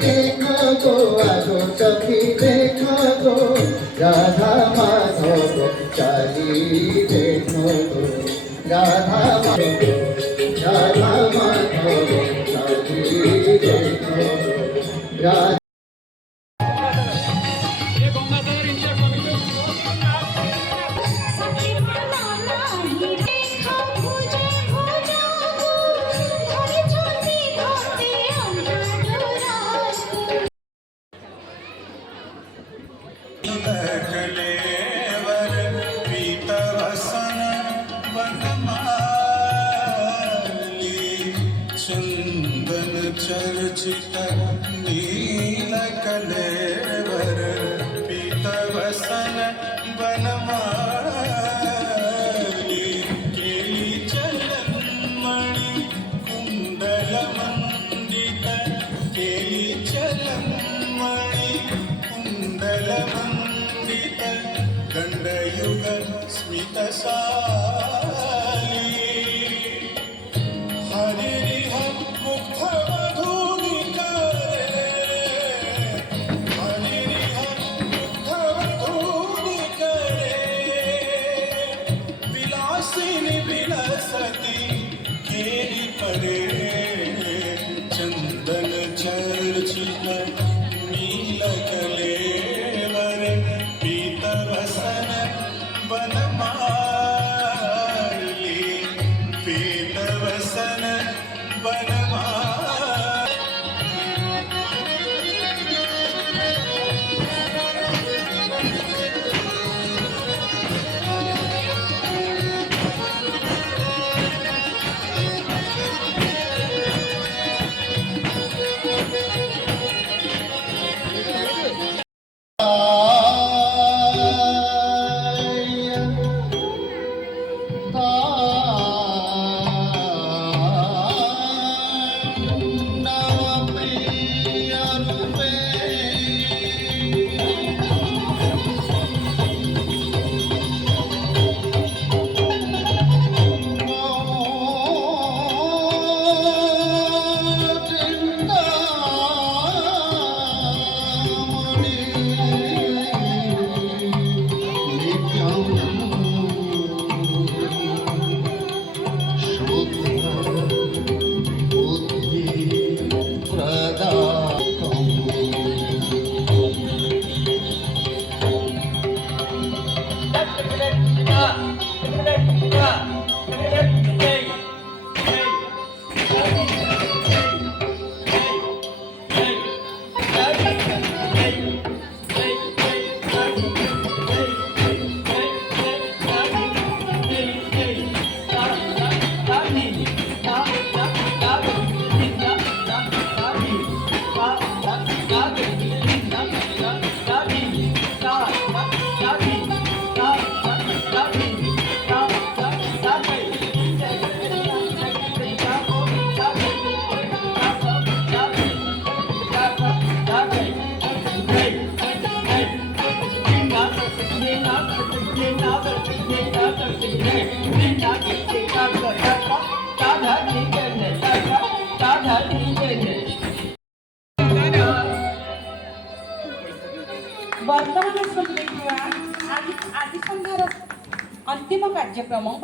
দেখো আলো চোখে দেখো রাধা মাধব চালি দেখো রাধা মাধব রাধা মাধব চালি রাধা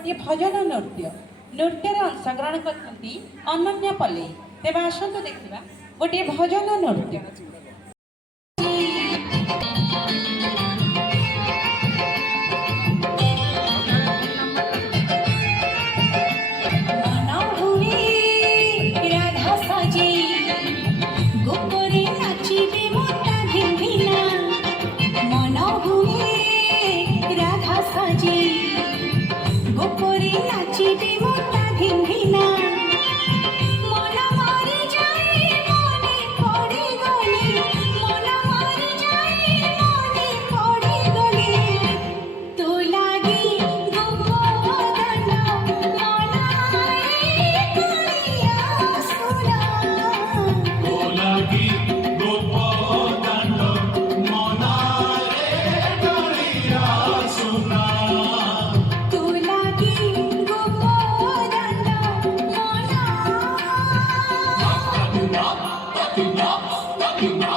ଗୋଟିଏ ଭଜନ ନୃତ୍ୟ। ନୃତ୍ୟରେ ଅଂଶଗ୍ରହଣ କରିଛନ୍ତି ଅନନ୍ୟା ପଲେଇ ତେବେ ଆସନ୍ତୁ ଦେଖିବା ଗୋଟିଏ ଭଜନ ନୃତ୍ୟ। Ducky Duck, Ducky Duck, Ducky Duck.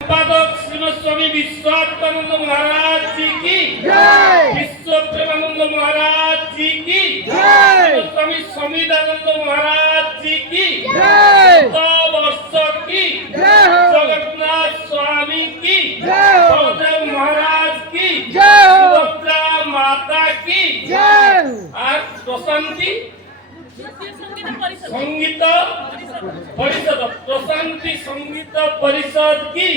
সম্পাদক শ্রীমৎস্বামী বিশ্বাস মহারাজ কি? প্রেমানন্দ মহারাজ জি কি? স্বামী সমিদানন্দ মহারাজ জি কি? বর্ষ কি? জগন্নাথ স্বামী কি? সহদেব মহারাজ কি? মাতা কি? আর প্রশান্তি? ସଙ୍ଗୀତ ପରିଷଦ ପ୍ରଶାନ୍ତି ସଙ୍ଗୀତ ପରିଷଦ କି?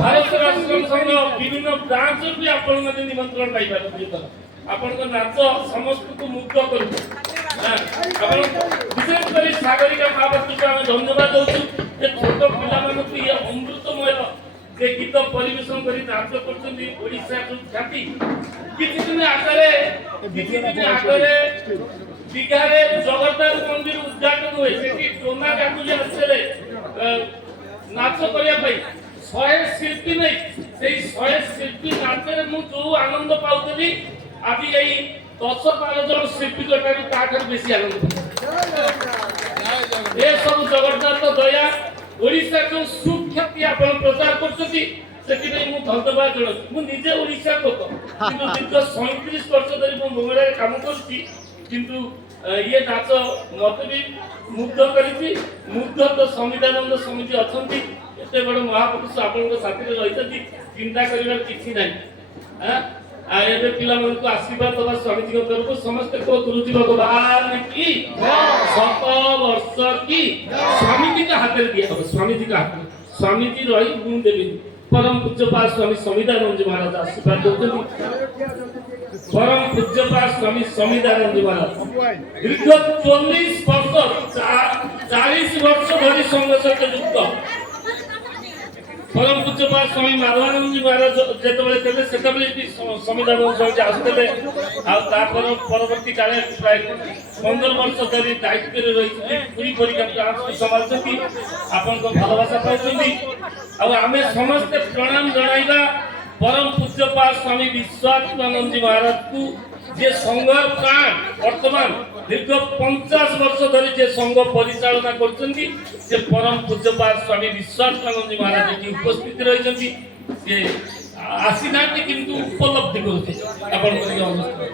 ଭାରତର ଆଶ୍ରମ ସଂଘ ବିଭିନ୍ନ ବ୍ରାଞ୍ଚରୁ ବି ଆପଣ ଯଦି ନିମନ୍ତ୍ରଣ ପାଇପାରୁଛନ୍ତି ଆପଣଙ୍କ ନାଚ ସମସ୍ତଙ୍କୁ ମୁଗ୍ଧ କରୁଛୁ। ବିଶେଷ କରି ସାଗରିକା ମହାପାତ୍ରକୁ ଆମେ ଧନ୍ୟବାଦ ଦଉଛୁ ଯେ ଛୋଟ ପିଲାମାନଙ୍କୁ ଇଏ ଅମୃତମୟ ଯେ ଗୀତ ପରିବେଷଣ କରି ନାଚ କରୁଛନ୍ତି ଓଡ଼ିଶାରୁ ଖ୍ୟାତି। କିଛି ଦିନ ଆଗରେ କିଛି ଦିନ ଆଗରେ বিহারের জগন্নাথ মন্দির উদ্ঘাটন হয়ে সেটি ডোনা কাকুলিয়ার ছেলে নাচ করিয়া পাই ଶହେ ଶିଳ୍ପୀ ନେଇ ସେଇ ଶହେ ଶିଳ୍ପୀ ନାଚରେ ମୁଁ ଯୋଉ ଆନନ୍ଦ ପାଉଥିଲି ଆଜି ଏଇ ଦଶ ବାର ଜଣ ଶିଳ୍ପୀଙ୍କ ଠାରୁ ତାଠାରୁ ବେଶୀ ଆନନ୍ଦ ଏସବୁ ଜଗନ୍ନାଥ ଦୟା ଓଡ଼ିଶା ଯୋଉ ସୁଖ୍ୟାତି ଆପଣ ପ୍ରଚାର କରୁଛନ୍ତି ସେଥିପାଇଁ ମୁଁ ଧନ୍ୟବାଦ ଜଣାଉଛି ମୁଁ ନିଜେ ଓଡ଼ିଶା ଲୋକ କିନ୍ତୁ ଦୀର୍ଘ ସଇଁତିରିଶ ବର୍ଷ ଧରି ମୁଁ ମୁମ୍ବାଇରେ କାମ କରୁଛି କିନ୍ତୁ ଇଏ ନାଚ ମତେ ବି ମୁଗ୍ଧ କରିଛି ମୁଗ୍ଧ ତ ସମ୍ବିଧାନନ୍ଦ ସମିତି ଅଛନ୍ତି ଏତେ ବଡ଼ ମହାପୁରୁଷ ଆପଣଙ୍କ ସାଥିରେ ରହିଛନ୍ତି ଚିନ୍ତା କରିବାର କିଛି ନାହିଁ। ଆଁ? ଆଉ ଏବେ ପିଲାମାନଙ୍କୁ ଆଶୀର୍ବାଦ ଦେବା ସ୍ୱାମୀଜୀଙ୍କ ତରଫରୁ ସମସ୍ତେ କୁହ ଗୁରୁଜୀ ଭଗବାନ କି? ଶତ ବର୍ଷ କି? ସ୍ୱାମୀଜୀଙ୍କ ହାତରେ ଦିଆ ହବ ସ୍ୱାମୀଜୀଙ୍କ ହାତରେ। ସ୍ୱାମୀଜୀ ରହି ମୁଁ ଦେବିନି ପରମ ପୂଜ୍ୟପା ସ୍ୱାମୀ ସମିଦାନନ୍ଦ ମହାରାଜ ଆଶୀର୍ବାଦ ଦଉଛନ୍ତି। বরং পূজ্যপাল স্বামী স্বামীদানন্দী মহারাজ দীর্ঘ চল্লিশ বর্ষ চালিশ বর্ষ ধরে সঙ্গে সঙ্গে যুক্ত। পরম পূজ্যপাল স্বামী মাধবানন্দী মহারাজ যেতবে লে সেতবে সংবিধান সঙ্গে আসুলে আপর পরবর্তী কালে প্রায় পনেরো বর্ষ ধরে দায়িত্বরে রয়েছে পুরী পরিক্রমা সম্ভালছেন আপনার ভালোবাসা পাচ্ছেন আমি সমস্তে প্রণাম জনাইবা। পরম পূজ্যপাল স্বামী বিশ্বাসানন্দী মহারাজ কু যে সংঘর প্রাণ বর্তমান দীর্ঘ পঞ্চাশ বর্ষ ধরে যে সংঘ পরিচালনা করছেন সে পরম পূজ্যপাল স্বামী বিশ্বাত্মানন্দী মহারাজ এটি উপস্থিত রয়েছেন সে আসিনাটি কিন্তু উপলব্ধি করছে আপনার অনুষ্ঠান।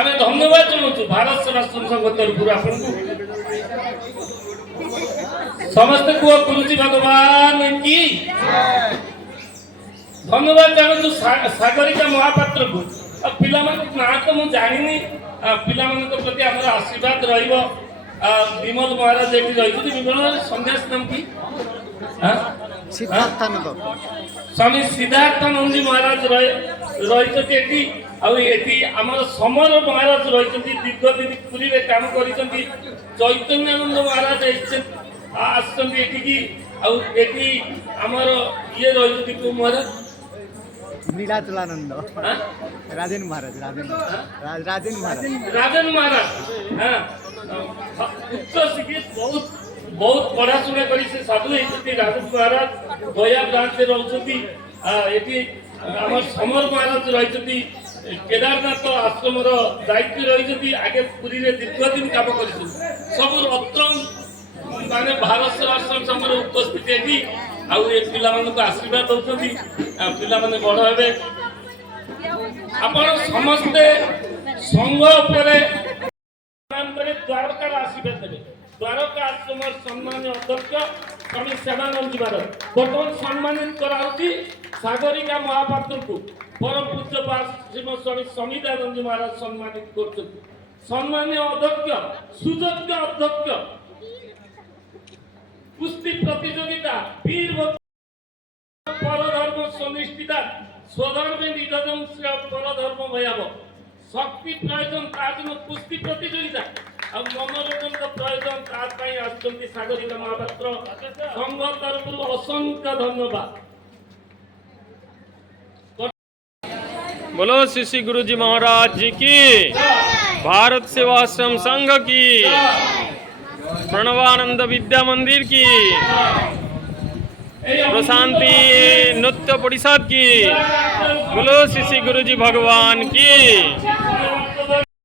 আমি ধন্যবাদ জানাচ্ছি ভারত সেবা সংঘ তরফর আপনার সমস্ত কুয়া গুরুজি ভগবান কি କି ଧନ୍ୟବାଦ ଜଣାଉଛୁ ସା- ସାଗରିକା ମହାପାତ୍ରକୁ ଆଉ ପିଲାମାନଙ୍କ ନାଁ ତ ମୁଁ ଜାଣିନି ଆଉ ପିଲାମାନଙ୍କ ପ୍ରତି ଆମର ଆଶୀର୍ବାଦ ରହିବ ଆଉ ବିମଲ ମହାରାଜ ଏଠି ରହିଛନ୍ତି ବିମଲ ମହାରାଜ ସନ୍ନ୍ୟାସ ନାମ କି ଆଁ? সিদ্ধার্থানন্দ ସ୍ୱାମୀ ସିଦ୍ଧାର୍ଥାନନ୍ଦୀ ମହାରାଜ ରହି ରହିଛନ୍ତି ଏଠି ଆଉ ଏଠି ଆମର ସମର ମହାରାଜ ରହିଛନ୍ତି ଦୀର୍ଘ ଦିନ ପୁରୀରେ କାମ କରିଛନ୍ତି ଚୈତନ୍ୟାନନ୍ଦ ମହାରାଜ ଆସିଛନ୍ତି ଆସିଛନ୍ତି ଏଠିକି ଆଉ ଏଠି ଆମର ଇଏ ରହିଛନ୍ତି କୋଉ ମହାରାଜ নীলাচলানন্দ ଆଁ? রাজেন মহারাজ রাজেন রাজ- রাজেন মহারাজ রাজেন মহারাজ হ্যাঁ উচ্চ শিক্ষিত বহুত ବହୁତ ପଢ଼ାଶୁଣା କରି ସେ ସାଧୁ ହେଇଛନ୍ତି ରାଜେଶ ମହାରାଜ ଗୟା ବ୍ରାଞ୍ଚରେ ରହୁଛନ୍ତି ଆ, ଏଠି ଆମର ସମର ମହାରାଜ ରହିଛନ୍ତି କେଦାରନାଥ ଆଶ୍ରମର ଦାୟିତ୍ୱ ରହିଛନ୍ତି ଆଗେ ପୁରୀରେ ଦୀର୍ଘ ଦିନ କାମ କରିଛନ୍ତି ସବୁ ରତ୍ନ ମାନେ ଭାରତ ସେବାଶ୍ରମ ସମୟରେ ଉପସ୍ଥିତ ଏଠି ଆଉ ଏ ପିଲାମାନଙ୍କୁ ଆଶୀର୍ବାଦ ଦେଉଛନ୍ତି। ଆଉ ପିଲାମାନେ ବଡ଼ ହେବେ। ଆପଣ ସମସ୍ତେ ସଂଘ ଉପରେ ଦ୍ୱାରକାର ଆଶୀର୍ବାଦ ଦେବେ। ଦ୍ୱାରକା ଆଶ୍ରମର ସମ୍ମାନୀୟ ଅଧ୍ୟକ୍ଷ ସ୍ୱାମୀ ସେବାନନ୍ଦୀ ବାର ବର୍ତ୍ତମାନ ସମ୍ମାନିତ କରାହେଉଛି ସାଗରିକା ମହାପାତ୍ରଙ୍କୁ। ପରମ ପୂଜ୍ୟପା ଶ୍ରୀମ ସ୍ୱାମୀ ସମିତାନନ୍ଦୀ ମହାରାଜ ସମ୍ମାନିତ କରୁଛନ୍ତି। ସମ୍ମାନୀୟ ଅଧ୍ୟକ୍ଷ ସୁଯୋଗ୍ୟ ଅଧ୍ୟକ୍ଷ কুস্তি প্রতিযোগিতা বীর ভক্তি, পরধর্ম সন্নিষ্ঠিতা স্বধর্মে নিধনম শ্রেয় পরধর্ম ভয়াবহ শক্তি প্রয়োজন তার জন্য কুস্তি প্রতিযোগিতা ଆଉ ମନୋରଞ୍ଜନର ପ୍ରୟୋଜନ ତା ପାଇଁ ଆସୁଛନ୍ତି ସାଗରିକା ମହାପାତ୍ର ସଂଘ ତରଫରୁ ଅସଂଖ୍ୟ ଧନ୍ୟବାଦ बोलो श्री श्री गुरु जी महाराज जी की भारत सेवाश्रम संघ की प्रणवानंद विद्या मंदिर की। प्रशांति नृत्य परिषद की। बोलो श्री श्री गुरु जी भगवान की।